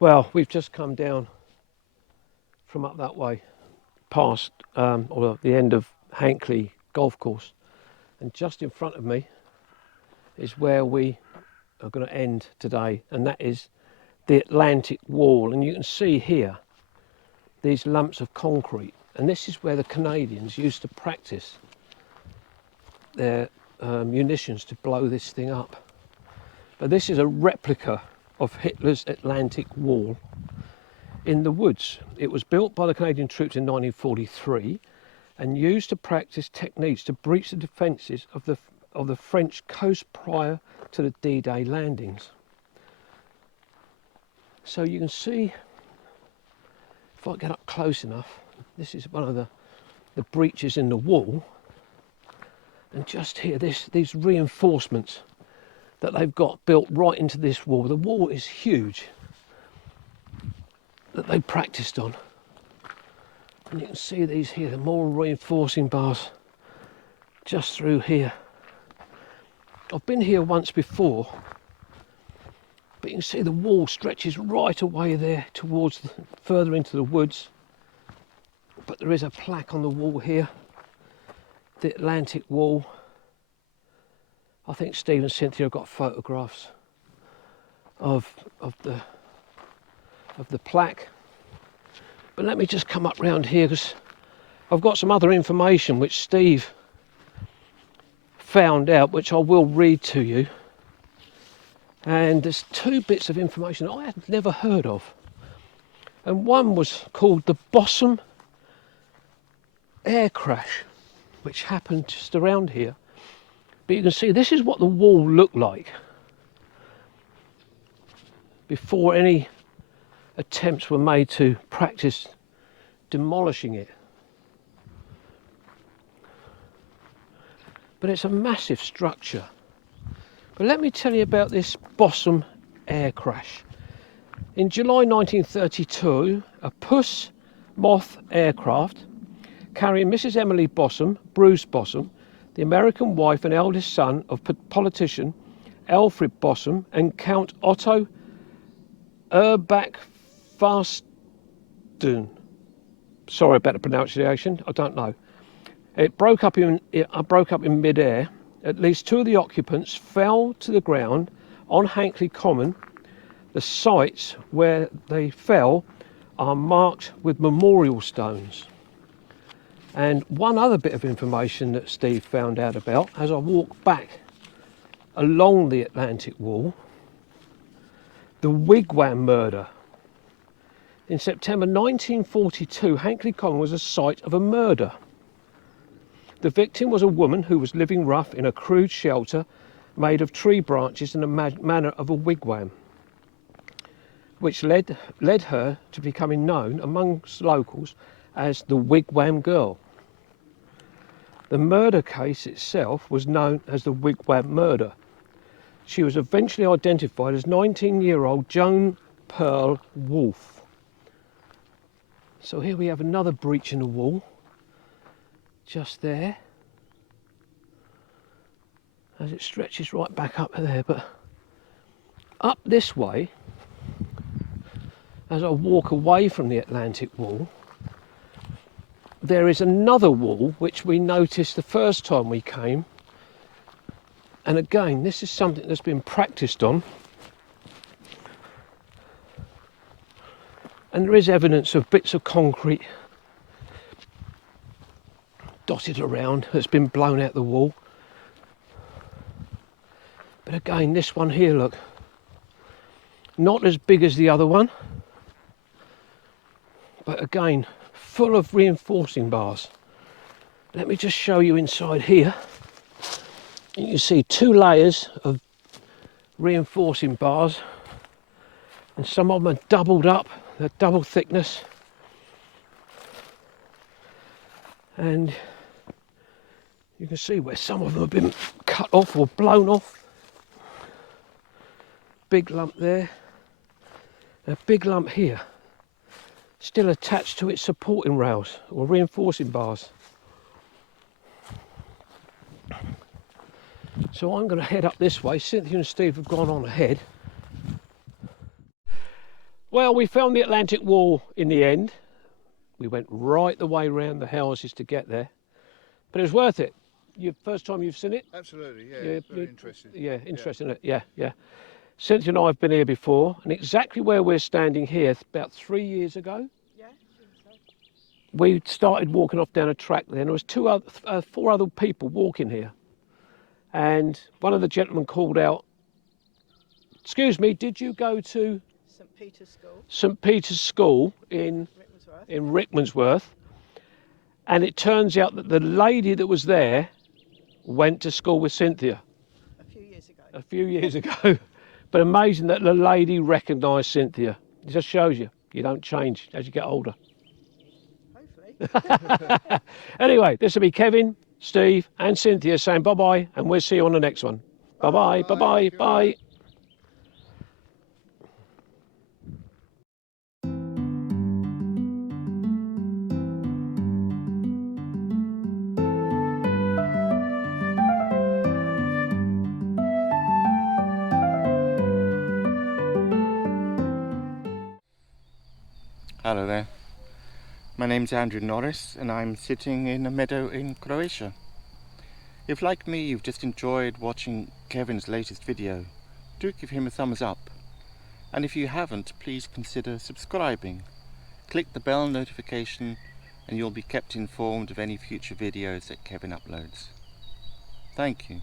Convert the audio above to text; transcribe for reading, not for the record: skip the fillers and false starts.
Well, we've just come down from up that way, past or the end of Hankley golf course, and just in front of me is where we are going to end today, and that is the Atlantic Wall. And you can see here these lumps of concrete, and this is where the Canadians used to practice their munitions to blow this thing up. But this is a replica of Hitler's Atlantic Wall in the woods. It was built by the Canadian troops in 1943 and used to practice techniques to breach the defences of the French coast prior to the D-Day landings. So you can see, if I get up close enough, this is one of the breaches in the wall, and just here these reinforcements that they've got built right into this wall. The wall is huge that they practiced on, and you can see these here, the more reinforcing bars just through here. I've been here once before, but you can see the wall stretches right away there towards further into the woods. But there is a plaque on the wall here, the Atlantic Wall. I think Steve and Cynthia have got photographs of the plaque. But let me just come up round here, because I've got some other information which Steve found out, which I will read to you. And there's two bits of information I had never heard of. And one was called the Bossum air crash, which happened just around here. But you can see this is what the wall looked like before any attempts were made to practice demolishing it. But it's a massive structure. But let me tell you about this Bossum air crash. In July 1932, a Puss Moth aircraft carrying Mrs. Emily Bossum, Bruce Bossum, the American wife and eldest son of politician Alfred Bossum and Count Otto Erbach Farsten. Sorry about the pronunciation, I don't know. It broke up in mid-air. At least two of the occupants fell to the ground on Hankley Common. The sites where they fell are marked with memorial stones. And one other bit of information that Steve found out about as I walked back along the Atlantic Wall, the Wigwam murder. In September 1942, Hankley Common was a site of a murder. The victim was a woman who was living rough in a crude shelter made of tree branches in the manner of a wigwam, which led her to becoming known amongst locals as the Wigwam Girl. The murder case itself was known as the Wigwam murder. She was eventually identified as 19-year-old Joan Pearl Wolfe. So here we have another breach in the wall, just there, as it stretches right back up there. But up this way, as I walk away from the Atlantic Wall, there is another wall which we noticed the first time we came, and again this is something that's been practiced on, and there is evidence of bits of concrete dotted around that's been blown out the wall. But again, this one here, look, not as big as the other one, but again full of reinforcing bars. Let me just show you inside here. You can see two layers of reinforcing bars, and some of them are doubled up, they're double thickness, and you can see where some of them have been cut off or blown off. Big lump there, a big lump here, still attached to its supporting rails or reinforcing bars. So I'm going to head up this way. Cynthia and Steve have gone on ahead. Well, we found the Atlantikwall in the end. We went right the way round the houses to get there, but it was worth it. First time you've seen it? Absolutely, yeah. Very interesting. Yeah, interesting. Yeah. Yeah. Cynthia and I have been here before, and exactly where we're standing here, about 3 years ago, Yeah. we started walking off down a track there, and there was four other people walking here. And one of the gentlemen called out, "Excuse me, did you go to St Peter's School, St Peter's School in Rickmansworth?" And it turns out that the lady that was there went to school with Cynthia a few years ago. But amazing that the lady recognised Cynthia. It just shows you don't change as you get older. Hopefully. Anyway, this will be Kevin, Steve and Cynthia saying bye-bye, and we'll see you on the next one. Bye-bye, bye-bye, bye. Hello there, my name's Andrew Norris and I'm sitting in a meadow in Croatia. If like me you've just enjoyed watching Kevin's latest video, do give him a thumbs up, and if you haven't, please consider subscribing. Click the bell notification and you'll be kept informed of any future videos that Kevin uploads. Thank you.